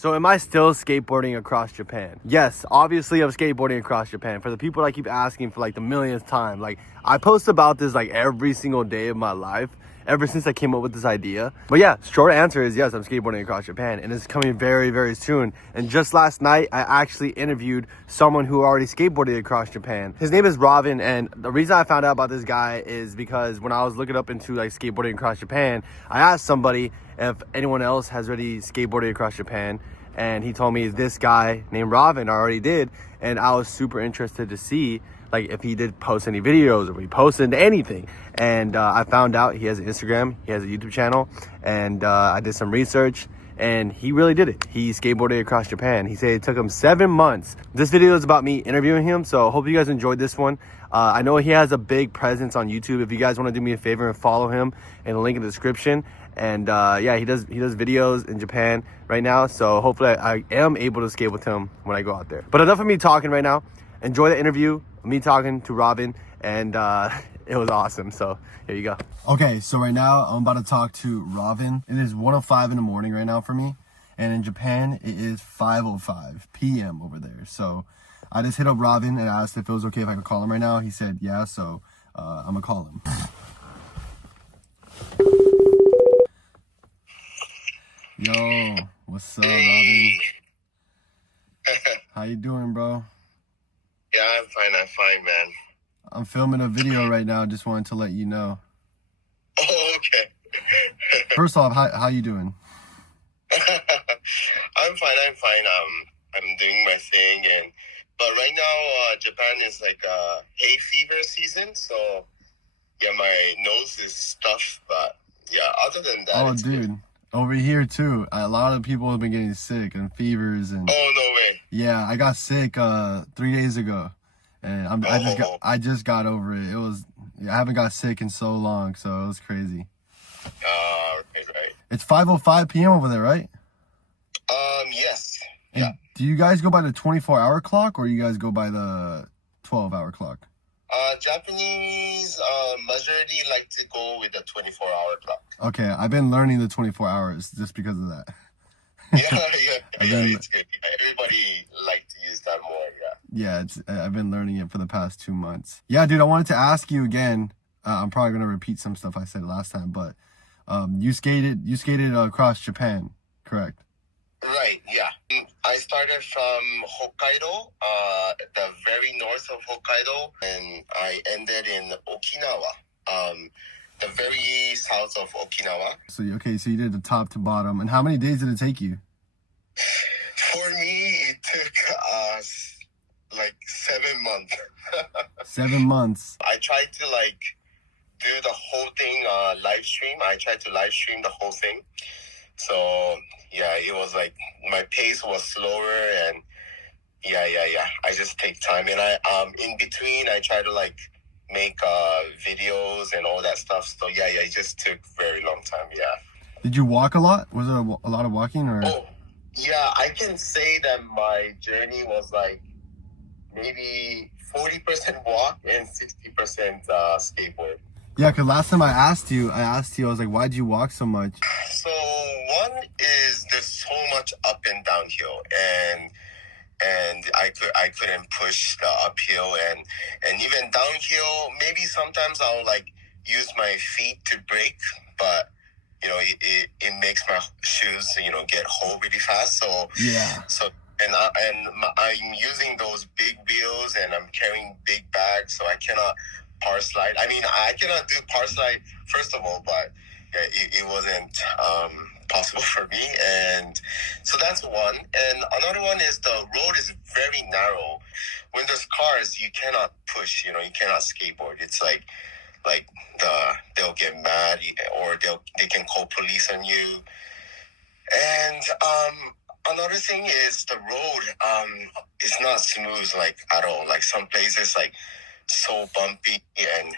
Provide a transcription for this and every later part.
So am I still skateboarding across Japan? Yes, obviously I'm skateboarding across Japan. For the people that keep asking for like the millionth time, like I post about this like every single day of my life, ever since I came up with this idea. But yeah, short answer is yes, I'm skateboarding across Japan, and it's coming very, very soon. And just last night, I actually interviewed someone who already skateboarded across Japan. His name is Robin, and the reason I found out about this guy is because when I was looking up into like skateboarding across Japan, I asked somebody if anyone else has already skateboarded across Japan, and he told me this guy named Robin already did, and I was super interested to see like if he did post any videos or if he posted anything. And I found out he has an Instagram, he has a YouTube channel, and I did some research, and he really did it. He skateboarded across Japan. He said it took him 7 months. This video is about me interviewing him, so I hope you guys enjoyed this one. I know he has a big presence on YouTube. If you guys want to do me a favor and follow him, in the link in the description. And yeah, he does videos in Japan right now, so hopefully I am able to skate with him when I go out there. But enough of me talking right now. Enjoy the interview, me talking to Robin, and it was awesome. So here you go. Okay, so right now I'm about to talk to Robin. It is 1:05 in the morning right now for me, and in Japan it is 5:05 p.m. over there. So I just hit up Robin and asked if it was okay if I could call him right now. He said yeah, so I'm gonna call him. Yo, what's up, Robin? How you doing, bro? Yeah, I'm fine, man. I'm filming a video right now. Just wanted to let you know. Oh, okay. First off, how you doing? I'm fine. I'm doing my thing, but right now, Japan is like hay fever season, so yeah, my nose is stuffed, but yeah, other than that, Oh, it's dude, good. over here too. A lot of people have been getting sick and fevers and. Oh, no way. Yeah, I got sick 3 days ago, and I just got over it. It was I haven't got sick in so long, so it was crazy. Right. It's 5:05 p.m. over there, right? Yes. And Yeah. do you guys go by the 24-hour clock, or you guys go by the 12-hour clock? Japanese majority like to go with the 24-hour clock. Okay, I've been learning the 24 hours just because of that. Yeah, it's good. Everybody like to use that more, Yeah, I've been learning it for the past 2 months. Yeah, dude, I wanted to ask you again. I'm probably gonna repeat some stuff I said last time, but you skated across Japan, correct? Right, yeah. I started from Hokkaido, the very north of Hokkaido, and I ended in Okinawa, the very south of Okinawa. So you did the top to bottom, and how many days did it take you? For me, it took us like 7 months. 7 months. I tried to like do the whole thing live stream. I tried to live stream the whole thing. So yeah, it was like my pace was slower, and yeah. I just take time, and I in between I try to like make videos and all that stuff. So yeah, it just took very long time. Yeah. Did you walk a lot? Was there a lot of walking, or? Oh, yeah, I can say that my journey was like maybe 40% walk and 60% skateboard. Yeah, because last time I asked you, I was like, why'd you walk so much? So one is there's so much up and downhill, and I couldn't push the uphill, and even downhill. Maybe sometimes I'll like use my feet to brake, but you know it makes my shoes get whole really fast. So yeah. So I'm using those big wheels, and I'm carrying big bags, so I cannot power slide. I mean, I cannot do power slide first of all, but it wasn't possible for me, and so that's one. And another one is the road is very narrow. When there's cars, you cannot push. You cannot skateboard. It's like they'll get mad, or they can call police on you. And another thing is the road is not smooth like at all. Like some places like so bumpy, and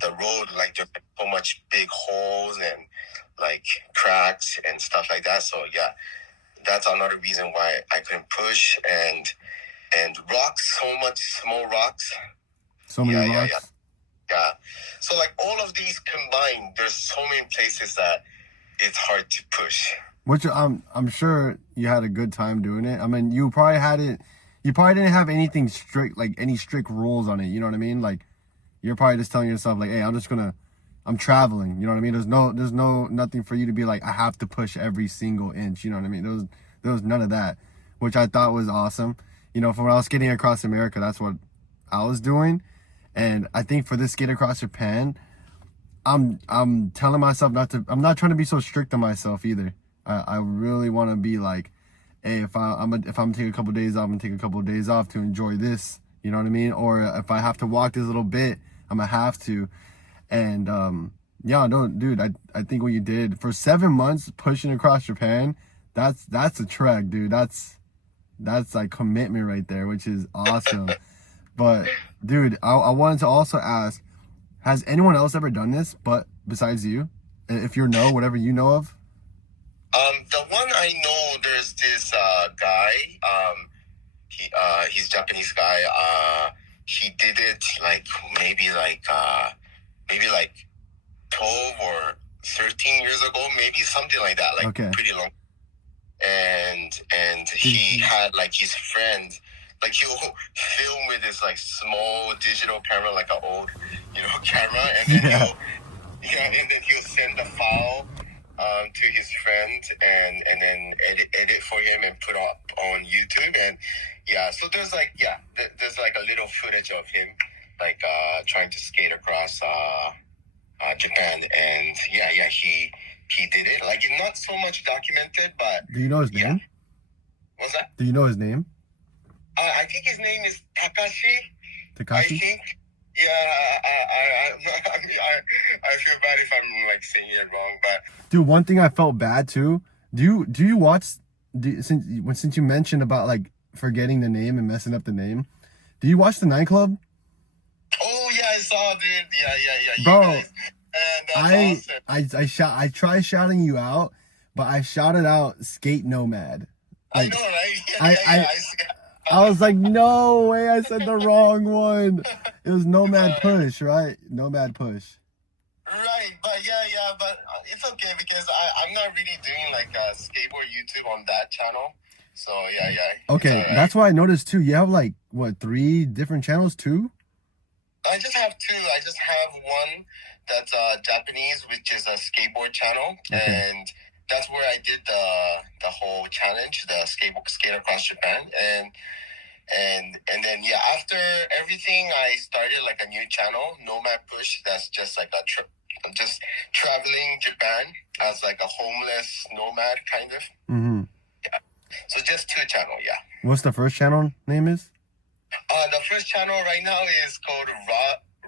the road like there's so much big holes and like cracks and stuff like that. So yeah, that's another reason why I couldn't push. And rocks, so much small rocks. So many rocks. Yeah. So like all of these combined, there's so many places that it's hard to push. Which I'm sure you had a good time doing it. I mean, you probably had it. You probably didn't have anything strict, like any strict rules on it. You know what I mean? Like, you're probably just telling yourself, like, hey, I'm traveling. You know what I mean? There's nothing for you to be like, I have to push every single inch. You know what I mean? There was none of that, which I thought was awesome. You know, from when I was skating across America, that's what I was doing. And I think for this skate across Japan, I'm telling myself I'm not trying to be so strict on myself either. I really want to be like, hey, if I'm gonna take a couple of days off, I'm gonna take a couple of days off to enjoy this. You know what I mean? Or if I have to walk this little bit, I'm gonna have to. And yeah, no, dude, I think what you did for 7 months pushing across Japan, that's a trek, dude. That's like commitment right there, which is awesome. But dude, I wanted to also ask, has anyone else ever done this besides you? If you know, whatever you know of. The one I know, there's this guy. He's Japanese guy. He did it like maybe like 12 or 13 years ago, maybe something like that. Like pretty long. And he had like his friend. Like he'll film with this like small digital camera, like an old, camera, and then he'll send the file to his friend and then edit for him and put up on YouTube. And so there's like a little footage of him like trying to skate across Japan, and he did it. Like it's not so much documented, but do you know his name? What's that? Do you know his name? I think his name is Takashi. Takashi? I think. Yeah, I feel bad if I'm like saying it wrong, but dude, one thing I felt bad too. Do you watch? Since you mentioned about like forgetting the name and messing up the name, do you watch the nightclub? Oh yeah, I saw, dude. Yeah. Bro, and that's awesome. I tried shouting you out, but I shouted out Skate Nomad. Like, I know, right? I was like, no way, I said the wrong one. It was Nomad Push, right? Nomad Push. Right, but but it's okay because I'm not really doing like skateboard YouTube on that channel. So yeah. Okay, that's why I noticed too. You have like what, 3 different channels too? I just have 2. I just have one that's Japanese, which is a skateboard channel, and that's where I did the whole challenge, the skate across Japan, and then after everything, I started like a new channel, Nomad Push. That's just like I'm just traveling Japan as like a homeless nomad kind of. Mm-hmm. Yeah. So just 2 channel. Yeah. What's the first channel name is? The first channel right now is called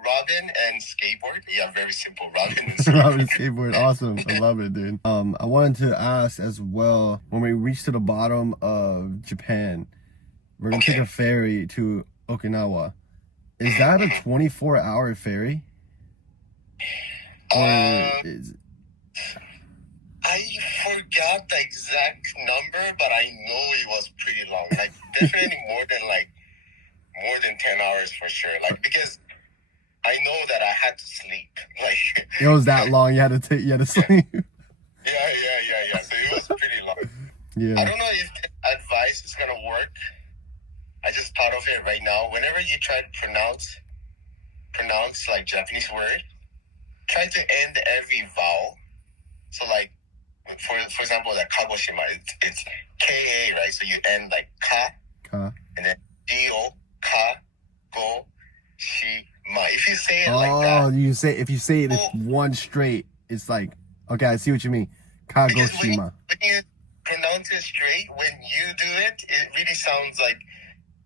Robin and Skateboard. Yeah, very simple. Robin and Skateboard. Robin Skateboard. Awesome. I love it, dude. I wanted to ask as well, when we reach to the bottom of Japan, we're going to take a ferry to Okinawa. Is that a 24-hour ferry? I forgot the exact number, but I know it was pretty long. Like definitely more than 10 hours for sure. Like because I know that I had to sleep. Like it was that long. You had to sleep. Yeah. So it was pretty long. Yeah. I don't know if the advice is gonna work. I just thought of it right now. Whenever you try to pronounce like Japanese word, try to end every vowel. So like for example, like Kagoshima, it's K-A, right? So you end like ka, and then D-O, ka, go, shi, ma. If you say it like that. Oh, if you say it one straight, it's like, okay, I see what you mean. Kagoshima. When you pronounce it straight, when you do it, it really sounds like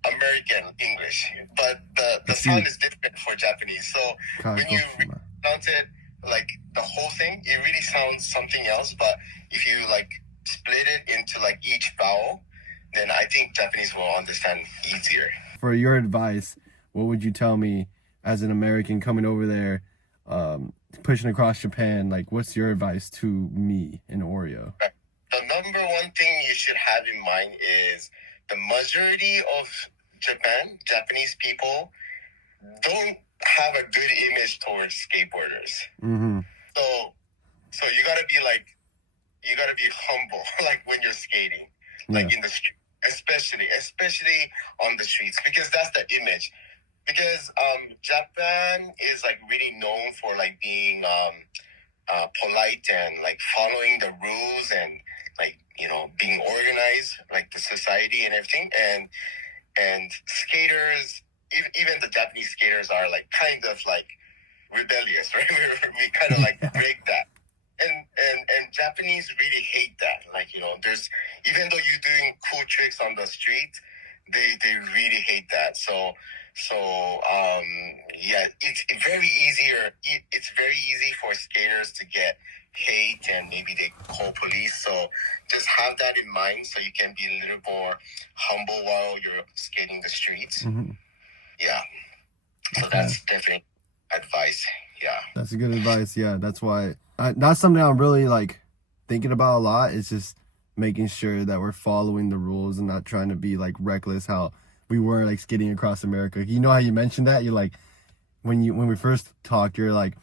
American English. But the sound is different for Japanese. So when you pronounce it like the whole thing, it really sounds something else. But if you like split it into like each vowel, then I think Japanese will understand easier. For your advice, what would you tell me as an American coming over there, pushing across Japan? Like, what's your advice to me in Oreo? The number one thing you should have in mind is the majority of Japanese people don't have a good image towards skateboarders. Mm-hmm. So you gotta be like, be humble, like when you're skating, like in the street, especially on the streets, because that's the image. Because Japan is like really known for like being polite and like following the rules and like being organized, like the society and everything. And skaters, even the Japanese skaters are like kind of like rebellious, right? We kind of like break that. And Japanese really hate that. Like, there's, even though you're doing cool tricks on the street, they really hate that. So yeah, it's very easier. It's very easy for skaters to get hate and maybe they call police. So just have that in mind so you can be a little more humble while you're skating the streets. Mm-hmm. Yeah. So that's definitely advice. Yeah. That's a good advice. Yeah, that's why that's something I'm really like thinking about a lot. It's just making sure that we're following the rules and not trying to be like reckless. How we were like skating across America. You know how you mentioned that? You're like, when we first talked, you're like,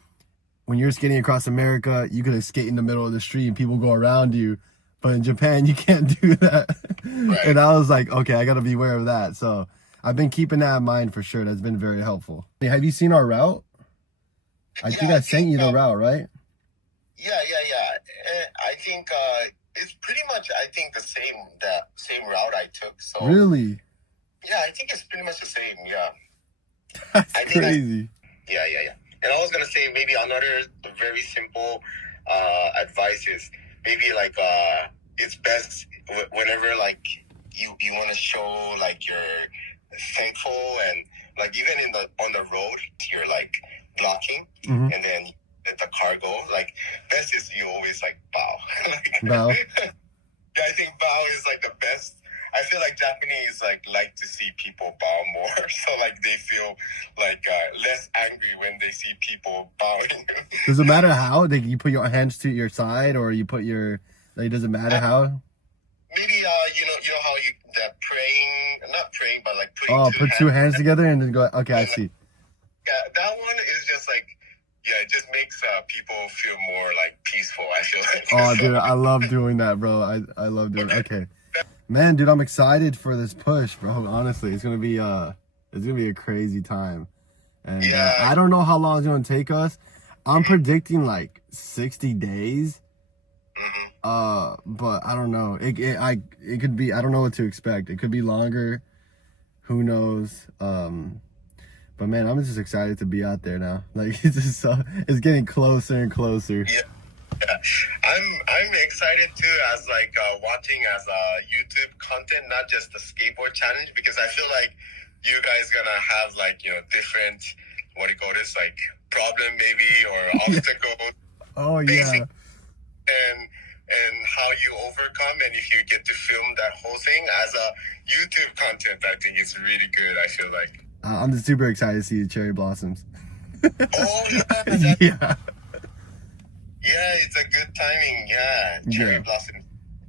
when you're skating across America, you could skate in the middle of the street and people go around you. But in Japan, you can't do that. Right. And I was like, okay, I got to be aware of that. So I've been keeping that in mind for sure. That's been very helpful. Hey, have you seen our route? I think I sent you the route, right? Yeah. I think it's pretty much, I think, the same route I took. So really? Yeah, I think it's pretty much the same. Yeah. That's crazy. Yeah. And I was gonna say maybe another very simple advice is maybe like it's best whenever like you want to show like you're thankful and like even on the road you're like blocking and then let the car go. Like best is you always like bow. Bow. Yeah, I think bow is like the best. I feel like Japanese like to see people bow more, so like they feel like less angry when they see people bowing. Does it matter how? Like you put your hands to your side, or you put your like? Does it matter how? Maybe you know how that praying, not praying, but like putting put two hands together and then go. Okay, I see. Yeah, that one is just like. Yeah, it just makes people feel more like peaceful. I feel like. Oh, dude, I love doing that, bro. I love doing. Okay. Man, dude, I'm excited for this push, bro. Honestly, it's gonna be a crazy time, and I don't know how long it's gonna take us. I'm predicting like 60 days. But I don't know. It could be. I don't know what to expect. It could be longer. Who knows? But man, I'm just excited to be out there now. Like it's getting closer and closer. Yeah. I'm excited too as like watching as YouTube content, not just the skateboard challenge, because I feel like you guys gonna have like different what do you call this, like problem maybe or obstacles. Oh yeah. And how you overcome, and if you get to film that whole thing as a YouTube content, I think it's really good. I feel like. I'm just super excited to see the cherry blossoms. Oh yeah. Yeah. Yeah, it's a good timing. Yeah, cherry blossoms.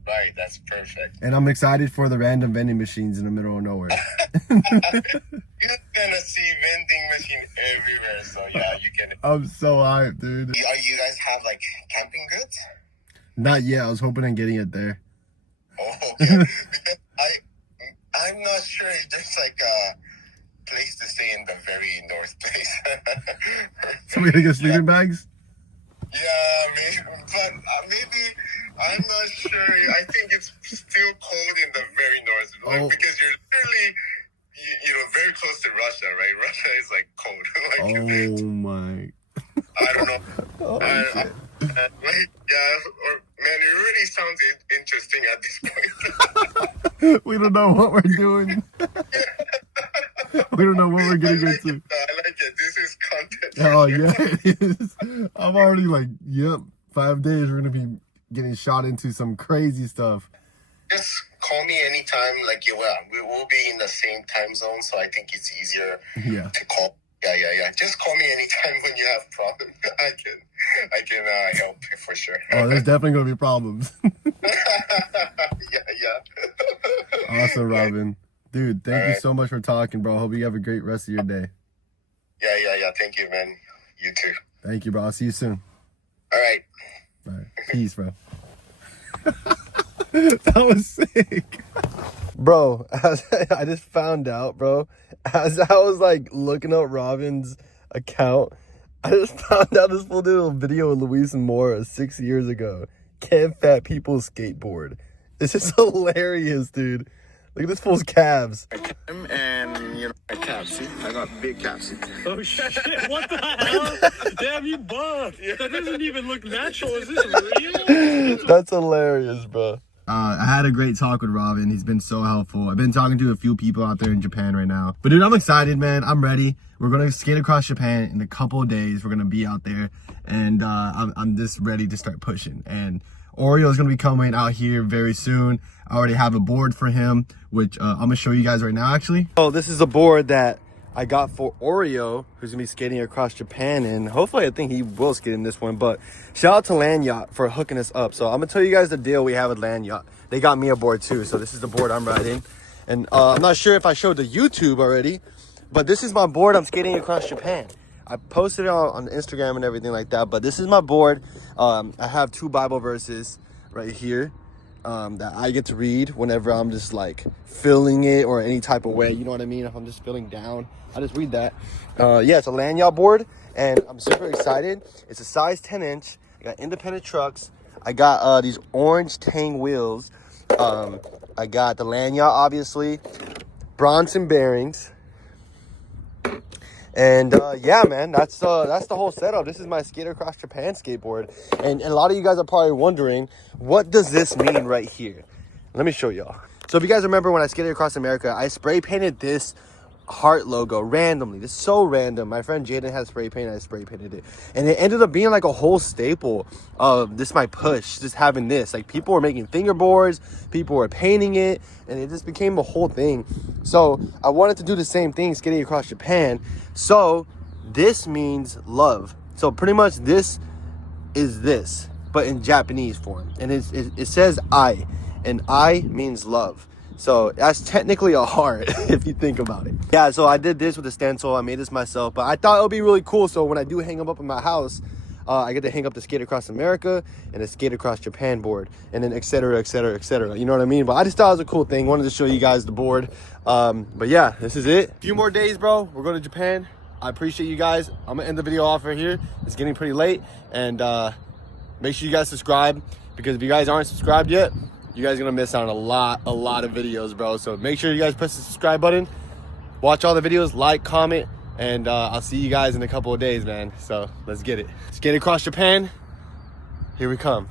Right, that's perfect. And I'm excited for the random vending machines in the middle of nowhere. You're gonna see vending machine everywhere, so yeah, you can. I'm so hyped, dude. You guys have like camping goods? Not yet. I was hoping on getting it there. Oh, okay. I'm not sure if there's like a place to stay in the very north place. So we're gonna get sleeping bags? Yeah, maybe, but maybe I'm not sure. I think it's still cold in the very north, because you're literally, very close to Russia, right? Russia is like cold. Oh my! I don't know. Shit. Man, it really sounds interesting at this point. We don't know what we're doing. We don't know what we're getting into. I like it. This is content. Oh yeah, it is. I'm already like, 5 days we're gonna be getting shot into some crazy stuff. Just call me anytime. Like we will be in the same time zone, so I think it's easier to call. Yeah. Just call me anytime when you have problems. I can help you for sure. Oh, there's definitely gonna be problems. Yeah. Awesome, Robin. Dude, thank you so much for talking, bro. Hope you have a great rest of your day. Yeah. Thank you, man. You too. Thank you, bro. I'll see you soon. All right. All right. Peace, bro. That was sick. Bro, as I just found out, bro, as I was like looking up Robin's account, I just found out this fool did a video with Luis and Mora 6 years ago. Can fat people skateboard? This is hilarious, dude. Look at this fool's calves. And you know, my calves. See, I got big calves. Oh shit! What the hell? Damn, you buff. That doesn't even look natural. Is this real? That's hilarious, bro. I had a great talk with Robin. He's been so helpful. I've been talking to a few people out there in Japan right now. But dude, I'm excited, man. I'm ready. We're gonna skate across Japan in a couple of days. We're gonna be out there, and I'm just ready to start pushing. And Oreo is gonna be coming out here very soon. I already have a board for him, which I'm gonna show you guys right now, actually. Oh, this is a board that I got for Oreo, who's gonna be skating across Japan, and hopefully I think he will skate in this one. But shout out to Land Yacht for hooking us up. So I'm gonna tell you guys the deal we have with Land Yacht. They got me a board too, so this is the board I'm riding. And I'm not sure if I showed the YouTube already, but this is my board I'm skating across Japan. I posted it on Instagram and everything like that, but this is my board. I have 2 Bible verses right here that I get to read whenever I'm just like feeling it or any type of way, you know what I mean? If I'm just feeling down, I just read that. Yeah, it's a lanyard board, and I'm super excited. It's a size 10-inch. I got independent trucks. I got these orange Tang wheels. I got the lanyard, obviously, Bronson bearings. And yeah, man, that's the whole setup. This is my Skater Across Japan skateboard, and a lot of you guys are probably wondering, what does this mean right here? Let me show y'all. So if you guys remember when I skated across America, I spray painted this heart logo randomly. This is so random. My friend Jaden had spray paint, I spray painted it, and it ended up being like a whole staple of this my push, just having this. Like, people were making fingerboards, people were painting it, and it just became a whole thing. So I wanted to do the same thing skating across Japan. So this means love. So pretty much this is this, but in Japanese form, and it says I, and I means love. So that's technically a heart if you think about it. Yeah, so I did this with a stencil. I made this myself, but I thought it would be really cool. So when I do hang them up in my house, I get to hang up the Skate Across America and the Skate Across Japan board, and then et cetera, et cetera, et cetera. You know what I mean? But I just thought it was a cool thing. Wanted to show you guys the board. But yeah, this is it. A few more days, bro. We're going to Japan. I appreciate you guys. I'm gonna end the video off right here. It's getting pretty late, and make sure you guys subscribe, because if you guys aren't subscribed yet, you guys are gonna miss out on a lot of videos, bro. So make sure you guys press the subscribe button, watch all the videos, like, comment, and I'll see you guys in a couple of days, man. So let's get it. Skate Across Japan, here we come.